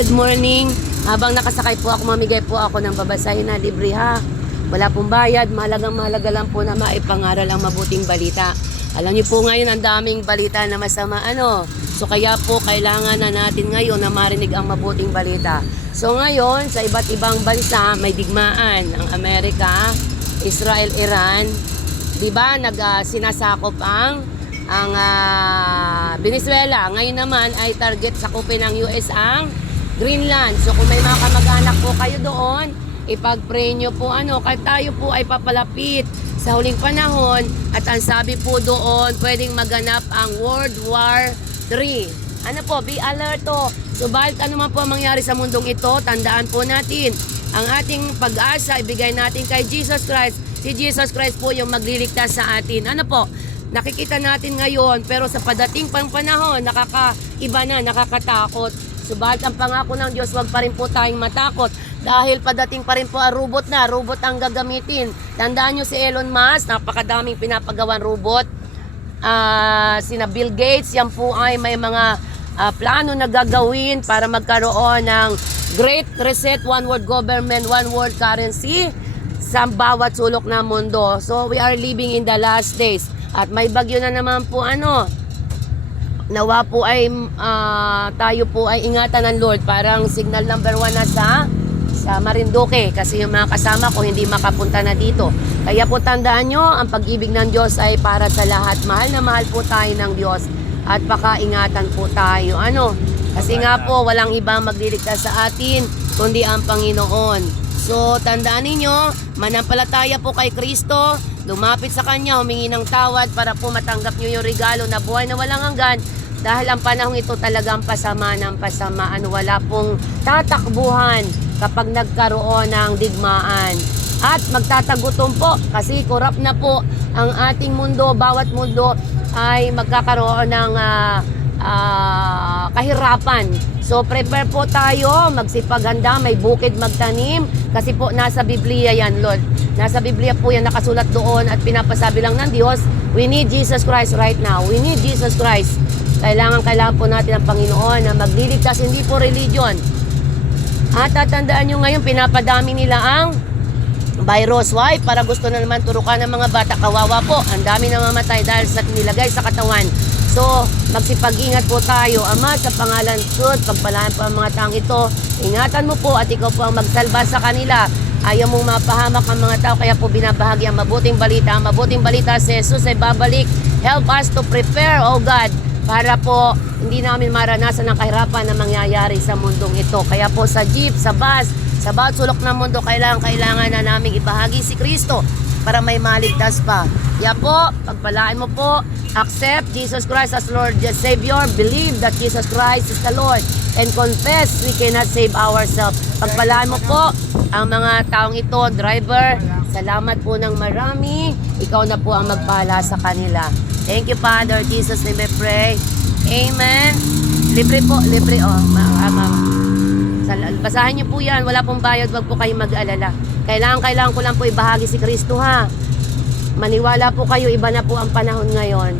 good morning. Habang nakasakay po ako, mamigay po ako ng babasahin na libre ha. Wala pong bayad, mahalaga lang po na maipangaral ang mabuting balita. Alam niyo po ngayon ang daming balita na masama So kaya po kailangan na natin ngayon na marinig ang mabuting balita. So ngayon sa iba't ibang bansa may digmaan. Ang Amerika, Israel, Iran, di ba sinasakop ang Venezuela. Ngayon naman ay target sakupin ng US ang Greenland. So kung may mga kamag-anak po kayo doon, ipag-pray nyo po kahit tayo po ay papalapit sa huling panahon at ang sabi po doon, pwedeng maganap ang World War III. Be alert to. So bahit man po mangyari sa mundong ito, tandaan po natin, ang ating pag-asa ibigay natin kay Jesus Christ. Si Jesus Christ po yung magliligtas sa atin. Nakikita natin ngayon, pero sa padating pang panahon, nakakaiba na, nakakatakot. Subalit ang pangako ng Diyos, wag pa rin po tayong matakot. Dahil padating pa rin po ang robot ang gagamitin. Tandaan nyo si Elon Musk, napakadaming pinapagawang robot. Sina Bill Gates, yan po ay may mga plano na gagawin para magkaroon ng Great Reset, One World Government, One World Currency sa bawat sulok ng mundo. So we are living in the last days. At may bagyo na naman po nawa po ay tayo po ay ingatan ng Lord. Parang signal number 1 na sa Marinduque kasi yung mga kasama ko hindi makapunta na dito. Kaya po tandaan nyo, ang pag-ibig ng Diyos ay para sa lahat. Mahal na mahal po tayo ng Diyos at pakaingatan po tayo. Kasi nga po walang ibang magliligtas sa atin kundi ang Panginoon. So tandaan ninyo, manampalataya po kay Kristo, lumapit sa Kanya, humingi ng tawad para po matanggap nyo yung regalo na buhay na walang hanggan. Dahil ang panahong ito talagang pasama ng pasama. Wala pong tatakbuhan kapag nagkaroon ng digmaan. At magtatagutom po kasi korap na po ang ating mundo. Bawat mundo ay magkakaroon ng kahirapan. So prepare po tayo, magsipaghanda, may bukid magtanim. Kasi po nasa Biblia yan, Lord. Nasa Biblia po yan, nakasulat doon at pinapasabi lang ng Diyos, we need Jesus Christ right now. We need Jesus Christ. Kailangan po natin ang Panginoon na magliligtas, hindi po religion. At tatandaan nyo ngayon, pinapadami nila ang virus. Why? Para gusto na naman turukan ng mga bata. Kawawa po, ang dami na mamatay dahil sa nilagay sa katawan. So, magsipag-ingat po tayo. Ama, sa pangalan Lord, pagpalaan po ang mga taong ito. Ingatan mo po at ikaw po ang magsalba sa kanila. Ayaw mong mapahamak ang mga tao, kaya po binabahagi ang mabuting balita. Ang mabuting balita si Jesus ay babalik. Help us to prepare, O God, para po hindi namin maranasan ang kahirapan na mangyayari sa mundong ito. Kaya po sa jeep, sa bus, sa bawat sulok ng mundo, kailangan na namin ibahagi si Kristo para may maligtas pa. Kaya po, pagpalaan mo po, accept Jesus Christ as Lord and Savior, believe that Jesus Christ is the Lord, and confess we cannot save ourselves. Pagpalaan mo po ang mga taong ito, driver, salamat po ng marami, ikaw na po ang magpala sa kanila. Thank you, Father. Jesus, name I pray. Amen. Libre po, libre. Basahin niyo po yan. Wala pong bayad. Wag po kayong mag-alala. Kailangan ko lang po ibahagi si Kristo ha. Maniwala po kayo. Iba na po ang panahon ngayon.